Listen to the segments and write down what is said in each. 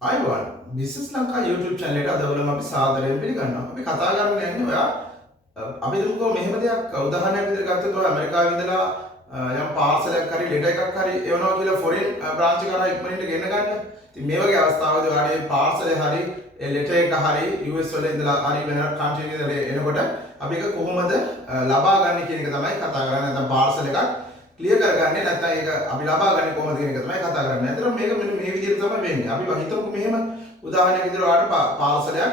අයිබෝන් business Lanka YouTube channel එකට අද ඔයගොල්ලෝ අපි සාදරයෙන් පිළිගන්නවා. අපි කතා කරන්න යන්නේ ඔයා අපි දුමුකෝ මෙහෙම දෙයක් උදාහරණයක් විදිහට ගත්තොත් ඔයා ඇමරිකාවේ ඉඳලා යම් පාර්සලයක් හරි ලෙටර් එකක් හරි එවනවා කියලා ෆොරින් බ්‍රාන්ච් එක කරා ඉක්මනින්ට ගෙන්න ගන්න. ඉතින් මේ වගේ අවස්ථාවකදී ඔයාගේ පාර්සලේ හරි ලෙටර් එක හරි US වල ඉඳලා හරි වෙන කන්ට්‍රි එකකට එනකොට අපි ඒක කොහොමද ලබා ගන්න කියන එක තමයි කතා කරන්නේ. නැත්නම් පාර්සල් එකක් ක්ලියර් කරගන්නේ නැත්නම් ඒක අපි ලබා ගන්නේ කොහොමද කියන එක තමයි කතා කරන්නේ. අතන මේක මෙන්න මේ විදිහට තමයි වෙන්නේ. අපි හිතමුකෝ මෙහෙම උදාහරණයක් විදිහට ඔයාලට පාර්සලයක්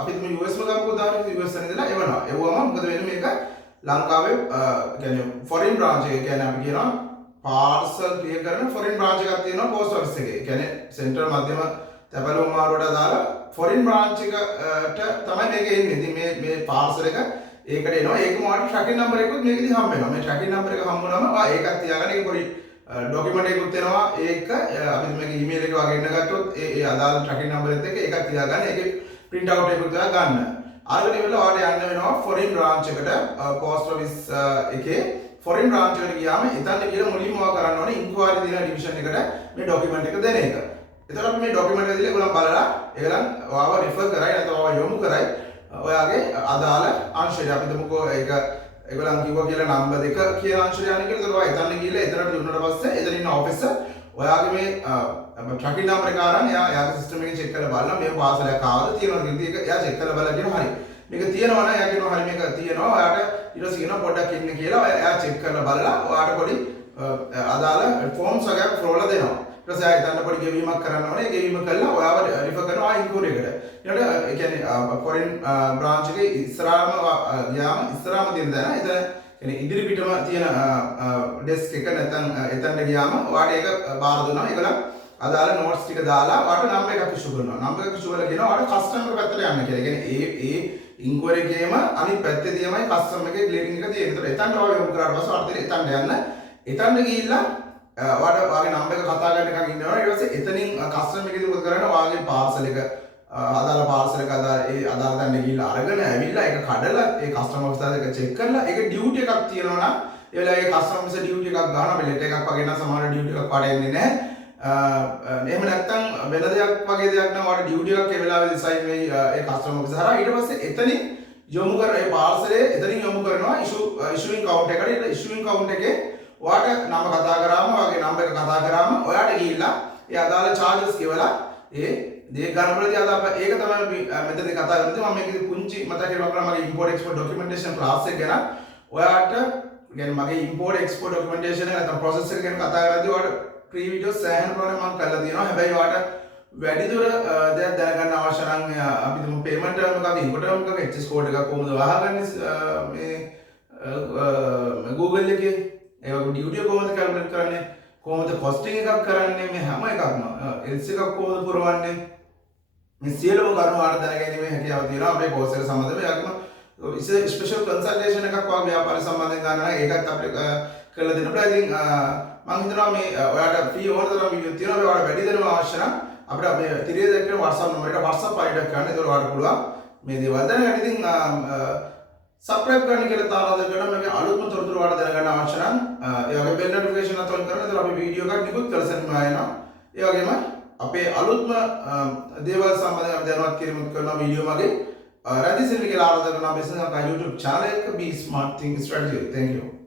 අපි තුමු US වල ගමුකෝ උදාහරණයක් US වල ඉඳලා එවනවා. එවුවම මොකද වෙන්නේ මේක ලංකාවේ කියන්නේ ෆොරින් බ්‍රාන්ච් එක කියන්නේ අපි කියනවා පාර්සල් ක්ලියර් කරන ෆොරින් බ්‍රාන්ච් එකක් තියෙනවා පෝස්ට් ඔෆිස් එකේ. කියන්නේ සෙන්ට්‍රල් මධ්‍යම තැපැලුම් මාරුවට දාලා ෆොරින් බ්‍රාන්ච් එකට තමයි මේක එන්නේ. ඉතින් මේ පාර්සල් එක ඒකට එනවා. ඒකම ඔයාලට ට්‍රැකින් නම්බර් එකකුත් මේකෙදි හම්බ වෙනවා. මේ ට්‍රැකින් නම්බර් එක හම්බ වුණාම ඔයා ඒකත් තියාගන්න. ඒක පොඩි ඩොකියුමන්ට් එකකුත් එනවා. ඒක අපි මේක ඊමේල් එක වගේ එන්න ගත්තොත් ඒ අදාළ ට්‍රැකින් නම්බර් එකත් එක්ක ඒකත් තියාගන්න. ඒකේ print out එකකුත් ගන්න. ආයෙත් ඉවරලා ඔයාලට යන්න වෙනවා ෆොරින් බ්‍රාන්ච් එකට පෝස්ට් ඔෆිස් එකේ ෆොරින් බ්‍රාන්ච් එකට ගියාම එතන කියලා මුලින්ම ඔයා කරන්න ඕනේ ඉන්ක්වයරි දෙන ඩිවිෂන් එකට මේ ඩොකියුමන්ට් එක දෙන එක. එතකොට අපි මේ ඩොකියුමන්ට් එක දීලා ඒගොල්ලන් බලලා ඒගොල්ලන් ඔයාව රිෆර් කරයි නැත්නම් ඔයාව යොමු කරයි ඔයාගේ අදාළ අංශයට. අපි තුමුකෝ ඒක ඒගොල්ලන් කිව්වා කියලා නම්බර් 2 කියන අංශයට යන්නේ කියලා. ඒතකොට ඔයා එතන ගිහලා එතනට දුන්නාට පස්සේ එතන ඉන්න ඔෆිසර් ඔයාගේ මේ ට්‍රැකින් නම්බර් එක අරන් එයාගේ සිස්ටම් එකේ චෙක් කරලා බලනවා මේ පාර්සලයක් ආවද තියෙනවද කියලා. ඒක එයා චෙක් කරලා බලලා කියනවා හරි. මේක තියෙනවා නම් එයා කියනවා හරි මේක තියෙනවා. ඔයාට ඊට පස්සේ කියනවා පොඩ්ඩක් ඉන්න කියලා. එයා චෙක් කරලා බලලා ඔයාට පොඩි අදාළ ෆෝම්ස් වගේක් ෆ්‍රෝලා දෙනවා. ඊට පස්සේ ආයෙත් අන්න පොඩි ගෙවීමක් කරන්න ඕනේ. ගෙවීම කළා ඔයාව රිෆර් කරනවා ඉන්ක්වයරි එකට. ඊට ඒ කියන්නේ ෆොරින් බ්‍රාන්ච් එකේ ඉස්සරහම ගියාම ඉස්සරහම තියෙන දන එතන කියන්නේ ඉදිරි පිටම තියෙන ඩෙස්ක් එක නැත්නම් එතනට ගියාම ඔයාට ඒක බාර දුන්නා. ඒකල අදාළ නෝට්ස් ටික දාලා ඔයාට නම්බර් එකක් ඉෂු කරනවා. නම්බර් එක ඉෂු කරලා කියනවා ඔයාට කස්ටමර් පැත්තට යන්න කියලා. ඒ කියන්නේ ඒ ඉන්ක්වයරි එකේම අනිත් පැත්තේ තියෙමයි කස්ටමර් එකේ ක්ලියරින් එක තියෙන්නේ. ඒතකොට එතනට ඔයා යොමු කරාට පස්සේ ඔයාට එතනට යන්න. එතනට ගිහිල්ලා ඔයාට ඔයාගේ නම්බර් එක කතා කරන්න එකක් ඉන්නවා. ඊට පස්සේ එතනින් කස්ටමර් එකේදී මොකද කරන්නේ? ඔයාගේ පාර්සල් එක අදාළ පාර්සල් එක අදාළ තැනට ගිහිල්ලා අරගෙන ඇවිල්ලා ඒක කඩලා ඒ කස්ටමර් ඔෆිස් එක චෙක් කරලා ඒක ඩියුටි එකක් තියෙනවා නම් ඒ වෙලාවේ කස්ටමර් ඔෆිස් ඩියුටි එකක් ගන්නවා. මේ ලෙටර් එකක් වගේ නම් සමහර ඩියුටි එකක් පාඩේ එන්නේ නැහැ. එහෙම නැත්නම් වෙන දෙයක් වගේ දෙයක් නම් ඔයාලට ඩියුටි එකක් ඒ වෙලාවේ සයින් වෙයි ඒ කස්ටමර් ඔෆිස් හරහා. ඊට පස්සේ එතනින් යොමු කරන ඒ පාර්සලේ එතනින් යොමු කරනවා ඉෂුවිං කවුන්ට් එකට. ඒ ඉෂුවිං කවුන්ට් එකේ ඔයාට නම කතා කරාම ඔයාගේ නම්බර් එක කතා කරාම ඔයාට ගිහිල්ලා ඒ අදාළ charges ගෙවලා ඒ දේ ගන්නවලදී අදාළ ඒක තමයි මෙතනදී කතා කරන්නේ. මම මේකේ පුංචි මතක කරගන්න මගේ import export documentation class එක ගැන ඔයාට කියන්නේ මගේ import export documentation එක නැත්නම් process එක ගැන කතා කරද්දී ඔයාට free videos සෑහෙන ප්‍රමාණයක් මම කරලා තියෙනවා. හැබැයි ඔයාට වැඩිදුර දෙයක් දැනගන්න අවශ්‍ය නම් අපි තුමු payment term එකක් input term එකක් HS code එකක් කොහොමද වහගන්නේ මේ Google එකේ ඒ වගේ ඩියුටි එක කොහොමද කැල්කුලේට් කරන්නේ කොහොමද කොස්ටිං එකක් කරන්නේ මේ හැම එකක්ම එල්ස් එකක් කොහොමද පුරවන්නේ මේ සියලුම කරුණු ආර දැනගැනීමේ හැකියාව තියෙනවා අපේ කෝස් එක සම්බන්ධව. ඒකම ස්පෙෂල් කන්සල්ටේෂන් එකක් වගේ ව්‍යාපාර සම්බන්ධයෙන් ගන්න නම් ඒකත් අපිට කරලා දෙන්න පුළුවන්. ඉතින් මම හිතනවා මේ ඔයාලට ෆී ඕන තරම් වීඩියෝ තියෙනවා. ඔයාලට වැඩි දෙනව අවශ්‍ය නම් අපිට මේ තිරේ දැක්කේ WhatsApp නම්බරයට WhatsApp අයිඩක් ගන්න. ඒක ඔයාලට පුළුවන් මේ දේවල් දැනගන්න. ඉතින් සබ්ස්ක්‍රයිබ් කරන්න කියලා තාරාද කරන මේක අලුත්ම තොරතුරු වලට දැනගන්න අවශ්‍ය නම් ඒ වගේ බෙල් නොටිෆිකේෂන් අත් ඔන් කරන. ඒතර අපි වීඩියෝ එකක් නිකුත් කරසන්න ආයෙනවා. ඒ වගේම අපේ අලුත්ම දේවල් සම්බන්ධව අපි දැනුවත් කිරීමක් කරන වීඩියෝ මගේ රැඳී සිටින්න කියලා ආරාධනා කරනවා. බිස්නස් අකා YouTube channel එක Be Smart Think Strategy. Thank you.